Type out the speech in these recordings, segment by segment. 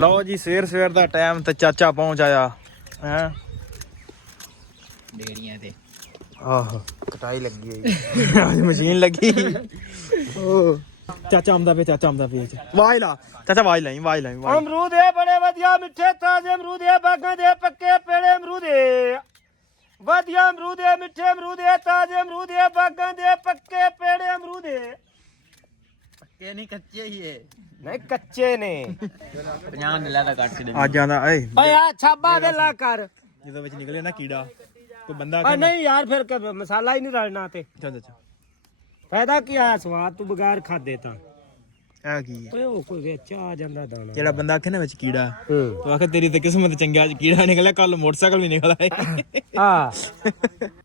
ਲਓ ਜੀ ਸਵੇਰ ਦਾ ਟਾਈਮ ਤੇ ਚਾਚਾ ਪਹੁੰਚ ਆਇਆ ਹੈ ਡੇਰੀਆਂ ਤੇ। ਆਹੋ ਕਟਾਈ ਲੱਗੀ ਹੋਈ ਅੱਜ ਮਸ਼ੀਨ ਲੱਗੀ ਓ ਚਾਚਾ ਆਉਂਦਾ ਪਿਆ ਆਵਾਜ਼ ਲਾ ਚਾਚਾ ਆਵਾਜ਼ ਲਾਈ ਅਮਰੂਦ ਹੈ ਬੜੇ ਵਧੀਆ ਮਿੱਠੇ ਤਾਜ਼ੇ ਅਮਰੂਦ ਹੈ ਬਾਗਾਂ ਦੇ ਪੱਕੇ ਪੇੜੇ ਅਮਰੂਦ ਹੈ ਵਧੀਆ ਅਮਰੂਦ ਹੈ ਮਿੱਠੇ ਅਮਰੂਦ ਹੈ ਤਾਜ਼ੇ ਅਮਰੂਦ ਹੈ ਬਾਗਾਂ ਦੇ ਪੱਕੇ ਪੇੜੇ ਅਮਰੂਦ ਹੈ ਪੱਕੇ ਨਹੀਂ ਕੱਚੇ ਹੀ ਏ। ਨਹੀਂ ਕੱਚੇ ਨੇ 50 ਨੱਲਾ ਦਾ ਕੱਟ ਦੇ। ਅੱਜ ਆਂਦਾ ਏ ਓਏ ਆ ਛਾਬਾ ਦੇ ਲਾ ਕਰ ਜਦੋਂ ਵਿੱਚ ਨਿਕਲੇ ਨਾ ਕੀੜਾ ਕੋਈ ਬੰਦਾ ਆ ਨਹੀਂ ਯਾਰ ਫਿਰ ਮਸਾਲਾ ਹੀ ਨਹੀਂ ਰਲਣਾ ਤੇ ਚਾਚਾ ਫਾਇਦਾ ਕੀ ਆ ਸਵਾਦ ਤੂੰ ਬਗੈਰ ਖਾਦੇ ਤਾਂ ਆ ਕੀ ਓਏ ਉਹ ਕੋਈ ਵਿੱਚ ਆ ਜਾਂਦਾ ਦਾਣਾ ਜਿਹੜਾ ਬੰਦਾ ਆਖੇ ਨਾ ਵਿੱਚ ਕੀੜਾ ਹੂੰ ਤੂੰ ਆਖੇ ਤੇਰੀ ਤੇ ਕਿਸਮਤ ਚੰਗਾ ਅੱਜ ਕੀੜਾ ਨਿਕਲਿਆ ਕੱਲ ਮੋਟਰਸਾਈਕਲ ਵੀ ਨਿਕਲ ਆਏ ਆ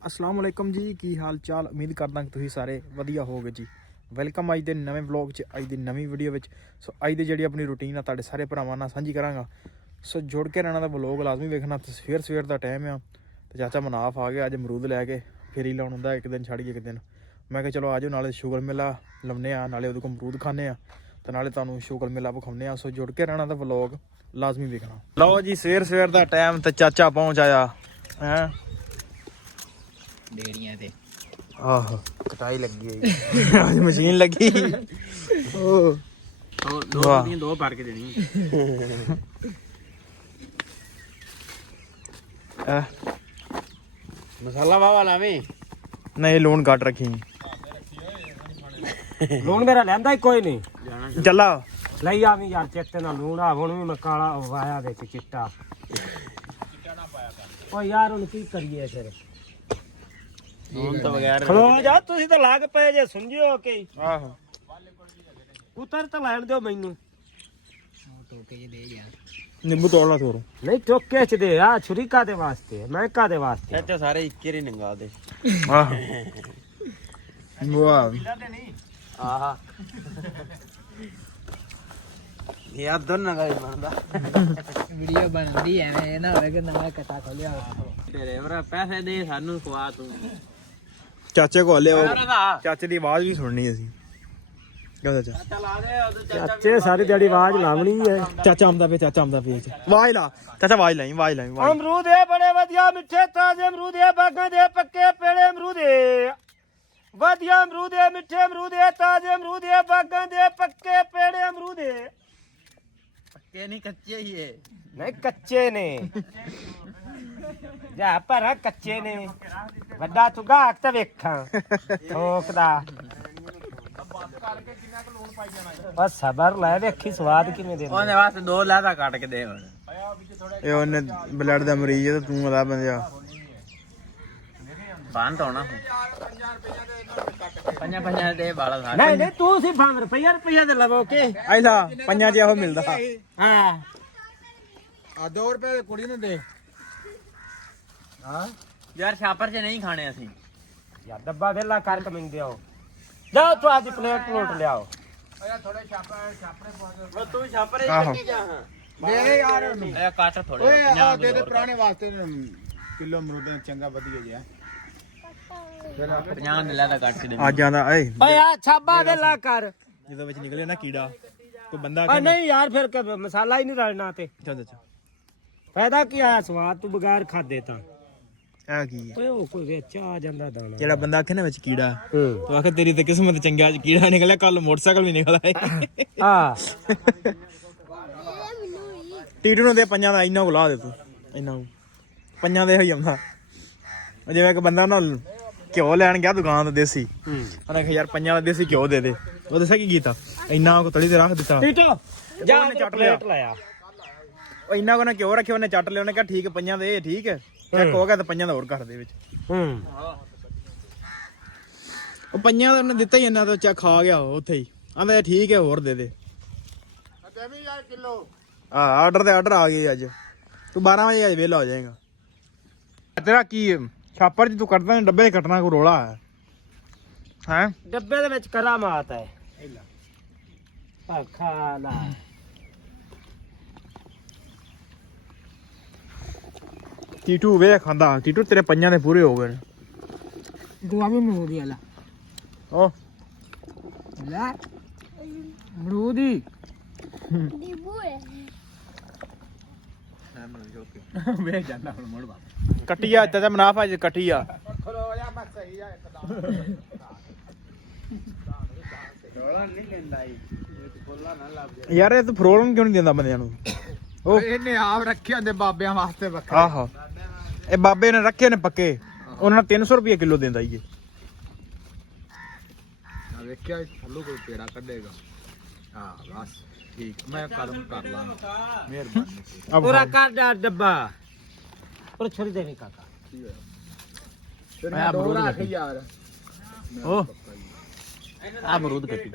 ਅਸਲਾਮ ਵਾਲੇਕਮ ਜੀ ਕੀ ਹਾਲ ਚਾਲ ਉਮੀਦ ਕਰਦਾ ਕਿ ਤੁਸੀਂ ਸਾਰੇ ਵਧੀਆ ਹੋਵੋਗੇ ਜੀ ਵੈਲਕਮ ਅੱਜ ਦੇ ਨਵੇਂ ਵਲੌਗ 'ਚ ਅੱਜ ਦੀ ਨਵੀਂ ਵੀਡੀਓ ਵਿੱਚ ਸੋ ਅੱਜ ਦੀ ਜਿਹੜੀ ਆਪਣੀ ਰੂਟੀਨ ਆ ਤੁਹਾਡੇ ਸਾਰੇ ਭਰਾਵਾਂ ਨਾਲ ਸਾਂਝੀ ਕਰਾਂਗਾ ਸੋ ਜੁੜ ਕੇ ਰਹਿਣਾ ਦਾ ਵਲੌਗ ਲਾਜ਼ਮੀ ਵੇਖਣਾ ਤੇ ਸਵੇਰ ਦਾ ਟਾਈਮ ਆ ਤੇ ਚਾਚਾ ਮਨਾਫ ਆ ਗਿਆ ਅੱਜ ਅਮਰੂਦ ਲੈ ਕੇ ਫੇਰੀ ਲਾਉਣ ਹੁੰਦਾ ਇੱਕ ਦਿਨ ਛੱਡ ਕੇ ਇੱਕ ਦਿਨ ਮੈਂ ਕਿਹਾ ਚਲੋ ਆਜੋ ਨਾਲੇ ਸ਼ੂਗਰ ਮੇਲਾ ਲਾਉਂਦੇ ਆ ਨਾਲੇ ਉਹਦੇ ਕੋਲ ਅਮਰੂਦ ਖਾਂਦੇ ਆ ਤੇ ਨਾਲੇ ਤੁਹਾਨੂੰ ਸ਼ੂਗਰ ਮੇਲਾ ਵਿਖਾਉਂਦੇ ਆ ਸੋ ਜੁੜ ਕੇ ਰਹਿਣਾ ਦਾ ਵਲੌਗ ਲਾਜ਼ਮੀ ਵੇਖਣਾ ਲਓ ਜੀ ਸਵੇਰ ਦਾ ਟਾਈਮ ਤੇ ਚਾਚਾ ਪਹੁੰਚ ਆਇਆ ਹੈ ਡੇਰੀਆਂ ਤੇ। ਆਹੋ ਕਟਾਈ ਲੱਗੀ ਹੋਈ ਅੱਜ ਮਸ਼ੀਨ ਲੱਗੀ ਓ ਦੋ ਭਰ ਕੇ ਦੇਣੀ। ਮਸਾਲਾ ਵਾਵਾ ਲਾਵੇਂ। ਨਹੀਂ ਲੂਣ ਕੱਟ ਰੱਖੀ ਲੂਣ ਮੇਰਾ ਲੈਂਦਾ ਹੀ ਕੋਈ ਨਹੀਂ ਚੱਲਾ ਲਈ ਆਵੀਂ ਯਾਰ ਚਿੱਟੇ ਨਾਲ ਲੂਣ ਆ ਹੁਣ ਵੀ ਮੈਂ ਕਾਲਾ ਵਾਇਆ ਵਿੱਚ ਚਿੱਟਾ ਓ ਯਾਰ ਹੁਣ ਕੀ ਕਰੀਏ ਫਿਰ ਹੁਣ ਤਾਂ ਬਗੈਰ ਖਲੋ ਜਾ ਤੁਸੀਂ ਤਾਂ ਲੱਗ ਪਏ ਜੇ ਸੁਣਜਿਓ ਕਿ ਆਹੋ ਉਤਰ ਤਾਂ ਲੈਣ ਦਿਓ ਮੈਨੂੰ ਟੋਕੇ ਜੇ ਦੇ ਯਾਰ। ਨਿੰਬੂ ਤੋੜ ਲਾ ਥੋੜਾ ਨਹੀਂ ਟੋਕੇ ਚ ਦੇ ਆ ਛੁਰੀ ਕਾਦੇ ਵਾਸਤੇ ਮੈਂ ਕਾਦੇ ਵਾਸਤੇ ਚਾਚਾ ਸਾਰੇ ਇੱਕੇ ਰੀ ਨੰਗਾ ਦੇ। ਆਹੋ ਵਾਹ ਆਹਾ ਇਹ ਅਦਰ ਨੰਗਾ ਬਣਦਾ। ਵੀਡੀਓ ਬਣਦੀ ਐਵੇਂ ਇਹ ਨਾ ਹੋਵੇ ਕਿ ਨਵਾਂ ਕਟਾ ਖੋਲਿਆ ਤੇਰੇ ਭਰਾ ਪੈਸੇ ਦੇ ਸਾਨੂੰ ਖਵਾ ਤੂੰ। ਚਾਚੇ ਕੋਲ ਲਿਓ ਚਾਚੇ ਦੀ ਆਵਾਜ਼ ਵੀ ਸੁਣਨੀ ਅਸੀਂ ਕਿਉਂ ਚਾਚਾ ਚਾਚਾ ਲਾ ਦੇ ਉਦੋਂ ਚਾਚਾ ਚਾਚੇ ਸਾਰੀ ਦਿਹਾੜੀ ਆਵਾਜ਼ ਲਾਵਣੀ ਹੈ ਚਾਚਾ ਆਉਂਦਾ ਪਿਆ ਆਵਾਜ਼ ਲਾ ਚਾਚਾ ਆਵਾਜ਼ ਲਾਈ ਅਮਰੂਦ ਹੈ ਬੜੇ ਵਧੀਆ ਮਿੱਠੇ ਤਾਜ਼ੇ ਅਮਰੂਦ ਹੈ ਬਾਗਾਂ ਦੇ ਪੱਕੇ ਪੇੜੇ ਅਮਰੂਦ ਹੈ ਵਧੀਆ ਅਮਰੂਦ ਹੈ ਮਿੱਠੇ ਅਮਰੂਦ ਹੈ ਤਾਜ਼ੇ ਅਮਰੂਦ ਹੈ ਬਾਗਾਂ ਦੇ ਪੱਕੇ ਪੇੜੇ ਅਮਰੂਦ ਹੈ ਪੱਕੇ ਨਹੀਂ ਕੱਚੇ ਹੀ ਏ। ਨਹੀਂ ਕੱਚੇ ਨੇ ਜਾ ਪਰ ਕੱਚੇ ਨੇ ਵੱਡਾ ਤੁਗਾ ਤਾਂ ਵੇਖਾਂ ਠੋਕਦਾ ਬਸ ਸਬਰ ਲੈ ਵੇਖੀ ਸਵਾਦ ਕਿਵੇਂ ਦੇ ਉਹਨੇ ਵਾਸਤੇ ਦੋ ਲਾਦਾ ਕੱਟ ਕੇ ਦੇ ਹੁਣ। ਇਹ ਉਹਨੇ ਬਲੱਡ ਦਾ ਮਰੀਜ਼ ਹੈ ਤੇ ਤੂੰ ਉਹਦਾ ਬੰਦਿਆ ਬੰਦ ਹੋਣਾ ਪੰਜਾਂ ਦੇ ਬਾਲਾ ਸਾਰੇ। ਨਹੀਂ ਨਹੀਂ ਤੂੰ ਸੀ ਰੁਪਈਆ ਦੇ ਲਵੋ ਕੇ ਆਇਲਾ ਪੰਜਾਂ 'ਚ ਇਹੋ ਮਿਲਦਾ ਹਾਂ ਆ 2 ਰੁਪਏ ਕੁੜੀ ਨੂੰ ਦੇ ਹਾਂ ਯਾਰ ਛਾਪਰ 'ਚ ਨਹੀਂ ਖਾਣੇ ਅਸੀਂ। ਯਾਰ ਡੱਬਾ ਵੇਲਾ ਕਰਕੇ ਮੈਨੂੰ ਦਿਓ ਜਾਓ ਤੂੰ ਆਦੀ ਪਲੇਟ ਲਿਆਓ ਤੂੰ ਛਾਪਰੇ ਆਹੋ ਦੇ ਯਾਰ ਇਹ ਕੱਟ ਥੋੜੇ ਓਏ ਆ ਦੇ ਪੁਰਾਣੇ ਵਾਸਤੇ ਕਿਲੋ ਅਮਰੂਦਾਂ ਚੰਗਾ ਵਧੀਆ ਜਿਹਾ 50 ਨੱਲਾ ਦਾ ਕੱਟ ਦੇ। ਅੱਜ ਆਂਦਾ ਏ ਓਏ ਆ ਛਾਬਾ ਦੇ ਲਾ ਕਰ ਜਦੋਂ ਵਿੱਚ ਨਿਕਲੇ ਨਾ ਕੀੜਾ ਕੋਈ ਬੰਦਾ ਓਏ ਨਹੀਂ ਯਾਰ ਫਿਰ ਮਸਾਲਾ ਹੀ ਨਹੀਂ ਰਲਣਾ ਤੇ ਚਾਚਾ ਫਾਇਦਾ ਕੀ ਆ ਸਵਾਦ ਤੂੰ ਬਗੈਰ ਖਾਦੇ ਤਾਂ ਆ ਕੀ ਓਏ ਉਹ ਕੋਈ ਵਿੱਚ ਆ ਜਾਂਦਾ ਦਾਣਾ ਜਿਹੜਾ ਬੰਦਾ ਆਖੇ ਨਾ ਵਿੱਚ ਕੀੜਾ ਹੂੰ ਤੂੰ ਆਖੇ ਤੇਰੀ ਤੇ ਕਿਸਮਤ ਚੰਗਾ ਅੱਜ ਕੀੜਾ ਨਿਕਲਿਆ ਕੱਲ ਮੋਟਰਸਾਈਕਲ ਵੀ ਨਿਕਲ ਆਏ ਆ ਟੀਟੂ ਨੂੰ ਦੇ ਪੰਜਾਂ ਦਾ ਇੰਨਾ ਕੋ ਲਾ ਦੇ ਤੂੰ ਇੰਨਾ ਕੁ। ਪੰਜਾਂ ਦੇ ਹੋਈ ਆਉਂਦਾ ਜਿਵੇਂ ਇੱਕ ਬੰਦਾ ਨਾ ਘਿਓ ਲੈਣ ਗਿਆ ਦੁਕਾਨ ਤੋਂ ਦੇਸੀ ਉਹਨੇ ਕਿਹਾ ਯਾਰ ਪੰਜਾਂ ਦਾ ਦੇਸੀ ਘਿਓ ਦੇ ਉਹ ਦੱਸਿਆ ਕੀ ਕੀਤਾ ਇੰਨਾ ਕੋ ਤਲੀ ਤੇ ਰੱਖ ਦਿੱਤਾ ਟੀਟੋ ਜਾ ਉਹਨੇ ਚੱਟ ਲਿਆ। ਲਾਇਆ ਉਹ ਇੰਨਾ ਕੋ ਨਾ ਘਿਓ ਰੱਖਿਆ ਉਹਨੇ ਚੱਟ ਲਿਆ ਉਹਨੇ ਕਿਹਾ ਠੀਕ ਹੈ ਪੰਜਾਂ ਦੇ ਠੀਕ ਹੈ ਚੈੱਕ ਹੋ ਗਿਆ ਤੇ ਪੰਜਾਂ ਦਾ ਹੋਰ ਕਰ ਦੇ ਵਿੱਚ ਹੂੰ ਉਹ ਪੰਜਾਂ ਦਾ ਉਹਨੇ ਦਿੱਤਾ ਹੀ ਇੰਨਾ ਤੋਂ ਚੈੱਕ ਖਾ ਗਿਆ ਉਹ ਉੱਥੇ ਹੀ ਆਂਦਾ ਠੀਕ ਹੈ ਹੋਰ ਦੇ ਯਾਰ ਕਿਲੋ ਆਰਡਰ ਆ ਗਏ ਅੱਜ ਤੂੰ 12 ਵਜੇ ਅੱਜ ਵਿਹਲਾ ਹੋ ਜਾਏਗਾ ਤੇਰਾ ਕੀ ਛਾਪਰ ਚ ਤੂੰ ਕੱਟਦਾ ਡੱਬੇ ਕੱਟਣਾ ਕੋਈ ਰੋਲਾ ਹੈ ਡੱਬੇ ਦੇ ਵਿੱਚ ਕਰਾਮਾਤ ਹੈ ਆ ਖਾ ਲਾ ਟੀਟੂ ਵੇ ਖਾਂਦਾ ਟੀਟੂ ਤੇਰੇ ਪੰਜਾਂ ਦੇ ਪੂਰੇ ਹੋ ਗਏ ਨੇ ਦੁਆ ਵੀ ਮਰੂਦੀ ਵਾਲਾ ਉਹ ਲੈ ਮਰੂਦੀ ਵੇਖ ਜਾਂਦਾ ਹੁਣ ਮੁੜ ਬਾਬਾ ਕੱਟੀ ਆ ਚਾਚਾ ਮੁਨਾਫਾ ਜੇ ਕੱਟੀ ਆ ਰੋਲਾ ਨਹੀਂ ਲੈਂਦਾ ਇਹ ਖੋਲਾ ਨਾ ਲੱਭ ਜਾ ਯਾਰ ਇਹ ਤੂੰ ਫਰੋਲਨ ਕਿਉਂ ਨਹੀਂ ਦਿੰਦਾ ਬੰਦਿਆਂ ਨੂੰ ਉਹ ਇਹਨੇ ਆਪ ਰੱਖੇ ਹੁੰਦੇ ਬਾਬਿਆਂ ਵਾਸਤੇ ਵੱਖਰੇ ਆਹੋ ਇਹ ਬਾਬੇ ਨੇ ਰੱਖੇ ਨੇ ਪੱਕੇ ਉਹਨਾਂ ਨੂੰ 300 ਰੁਪਏ ਕਿਲੋ ਦਿੰਦਾ ਈ ਇਹ ਆ ਵੇਖਿਆ ਥੱਲੋਂ ਕੋਈ ਪੇੜਾ ਕੱਢੇਗਾ ਹਾਂ ਬਸ ਠੀਕ ਮੈਂ ਕਦਮ ਕਰ ਲਾਂ ਮਿਹਰਬਾਨੀ ਪੂਰਾ ਕਰ ਦਾ ਡੱਬਾ ਪਰ ਛੱਡ ਦੇ ਨਹੀਂ ਕਾਕਾ ਮੈਂ ਅਮਰੂਦ ਰੱਖ ਯਾਰ ਉਹ ਅਮਰੂਦ ਕੱਟੀ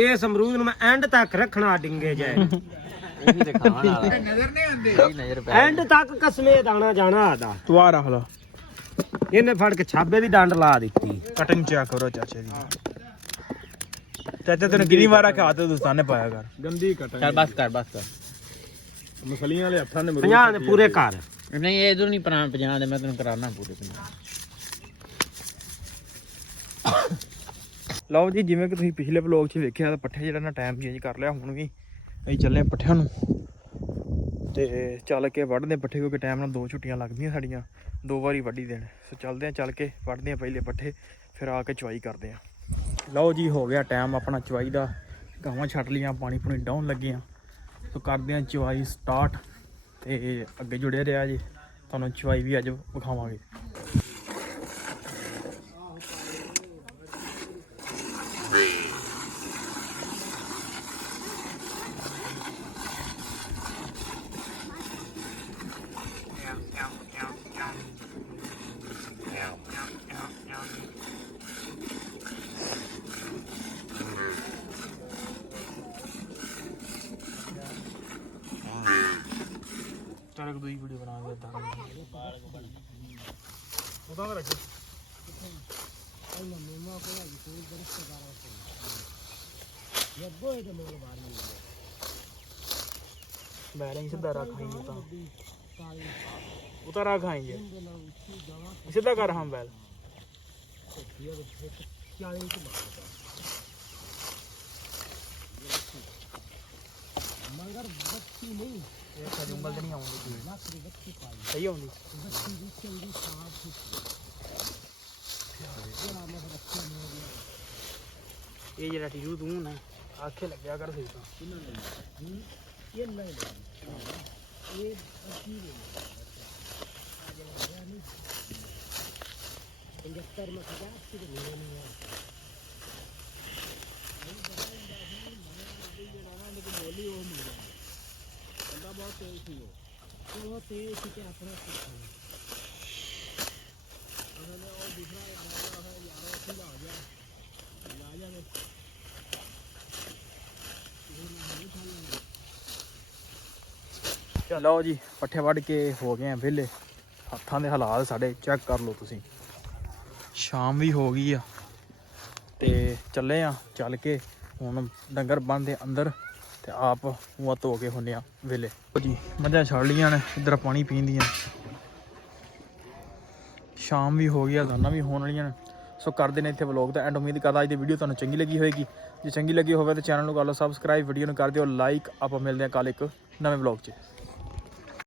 ਇਸ ਅਮਰੂਦ ਨੂੰ ਮੈਂ ਐਂਡ ਤੱਕ ਰੱਖਣਾ ਡਿੰਗੇ ਜਾਏ ਇਹ ਵੀ ਤੇ ਖਾਣ ਵਾਲਾ ਨਜ਼ਰ ਨਹੀਂ ਆਉਂਦੇ ਨਜ਼ਰ ਪੈ ਐਂਡ ਤੱਕ ਕਸਮੇ ਦਾਣਾ ਜਾਣਾ ਆਦਾ ਤੂੰ ਆ ਰੱਖ ਲਾ ਇਹਨੇ ਫੜ ਕੇ ਛਾਬੇ ਦੀ ਡੰਡ ਲਾ ਦਿੱਤੀ ਕਟਿੰਗ ਚੈੱਕ ਕਰੋ ਚਾਚੇ ਦੀ ਚਾਚਾ ਤੈਨੂੰ ਕਿੰਨੀ ਵਾਰ ਆਖਿਆ ਤੇ ਦੋਸਤਾਨੇ ਪਾਇਆ ਕਰ ਗੰਦੀ ਕਟਾਈ ਚੱਲ ਬਸ ਕਰ ਮਸਲੀਆਂ ਵਾਲੇ ਹੱਥਾਂ ਨੇ 50 ਦੇ ਪੂਰੇ ਕਰ ਨਹੀਂ ਇਹ ਇਧਰ ਨਹੀਂ 50 ਦੇ ਮੈਂ ਤੈਨੂੰ ਕਰਾਣਾ ਪੂਰੇ 50 ਲਓ ਜੀ ਜਿਵੇਂ ਕਿ ਤੁਸੀਂ ਪਿਛਲੇ ਵਲੌਗ 'ਚ ਵੇਖਿਆ ਤਾਂ ਪੱਠੇ ਜਿਹੜਾ ਨਾ ਟਾਈਮ ਚੇਂਜ ਕਰ ਲਿਆ ਹੁਣ ਵੀ ਅਸੀਂ ਚੱਲੇ ਪੱਠਿਆਂ ਨੂੰ ਤੇ ਚੱਲ ਕੇ ਵੱਢਦੇ ਪੱਠੇ ਕਿਉਂਕਿ ਟਾਈਮ ਨਾਲ 2 ਛੁੱਟੀਆਂ ਲੱਗਦੀਆਂ ਸਾਡੀਆਂ 2 ਵਾਰੀ ਵੱਢੀ ਦੇਣ ਸੋ ਚੱਲਦੇ ਆ ਚੱਲ ਕੇ ਵੱਢਦੇ ਆ ਪਹਿਲੇ ਪੱਠੇ ਫਿਰ ਆ ਕੇ ਚਵਾਈ ਕਰਦੇ ਆ ਲਓ ਜੀ ਹੋ ਗਿਆ ਟਾਈਮ ਆਪਣਾ ਚਵਾਈ ਦਾ ਗਾਵਾਂ ਛੱਡ ਲੀਆਂ ਪਾਣੀ ਪੂਣੀ ਡਾਉਣ ਲੱਗੇ ਆ ਸੋ ਕਰਦੇ ਆ ਚਵਾਈ ਸਟਾਰਟ ਤੇ ਅੱਗੇ ਜੁੜੇ ਰਿਹਾ ਜੀ ਤੁਹਾਨੂੰ ਚਵਾਈ ਵੀ ਅੱਜ ਵਿਖਾਵਾਂਗੇ ਚੱਲ ਦੂਜੀ ਵੀਡੀਓ ਬਣਾਵਾਂਗੇ ਤਾਂ ਉਹਦਾ ਰੱਖ बैरिंग सीधा रख उतर रख आएंगे सीधा कर हम बैल मगर बच्ची नहीं जंगल तो नहीं आऊंगी सही आऊंगी ये जरा टीयू तू ना आखे लग गया कर सही ये नहीं ये अच्छी नहीं 75 में 50 की नहीं है बोली वो मिल बंदा बहुत तेज थी वो तेज थी कि अपने उन्होंने और दूसरा यारों से आ गया राजा ने ਲਓ ਜੀ ਪੱਠੇ ਵੱਢ ਕੇ ਹੋ ਗਏ ਆ ਵਿਹਲੇ ਹੱਥਾਂ ਦੇ ਹਾਲਾਤ ਸਾਡੇ ਚੈੱਕ ਕਰ ਲਓ ਤੁਸੀਂ ਸ਼ਾਮ ਵੀ ਹੋ ਗਈ ਆ ਤੇ ਚੱਲੇ ਆ ਚੱਲ ਕੇ ਹੁਣ ਡੰਗਰ ਬੰਨ੍ਹਦੇ ਅੰਦਰ ਤੇ ਆਪ ਮੂੰਹ ਧੋ ਕੇ ਹੁੰਨੇ ਆ ਵਿਹਲੇ ਜੀ ਮੱਝਾਂ ਛੱਡ ਲੀਆਂ ਨੇ ਇੱਧਰ ਪਾਣੀ ਪੀਂਦੀਆਂ ਸ਼ਾਮ ਵੀ ਹੋ ਗਈ ਆ ਦਾਣਾ ਵੀ ਹੋਣ ਵਾਲੀਆਂ ਨੇ ਸੋ ਕਰਦੇ ਨੇ ਇੱਥੇ ਵਲੌਗ ਦਾ ਐਂਡ ਉਮੀਦ ਕਰਦਾ ਅੱਜ ਦੀ ਵੀਡੀਓ ਤੁਹਾਨੂੰ ਚੰਗੀ ਲੱਗੀ ਹੋਵੇਗੀ ਜੇ ਚੰਗੀ ਲੱਗੀ ਹੋਵੇ ਤਾਂ ਚੈਨਲ ਨੂੰ ਕਰ ਲਓ ਸਬਸਕ੍ਰਾਈਬ ਵੀਡੀਓ ਨੂੰ ਕਰ ਦਿਓ ਲਾਈਕ ਆਪਾਂ ਮਿਲਦੇ ਹਾਂ ਕੱਲ੍ਹ ਇੱਕ ਨਵੇਂ ਵਲੌਗ 'ਚ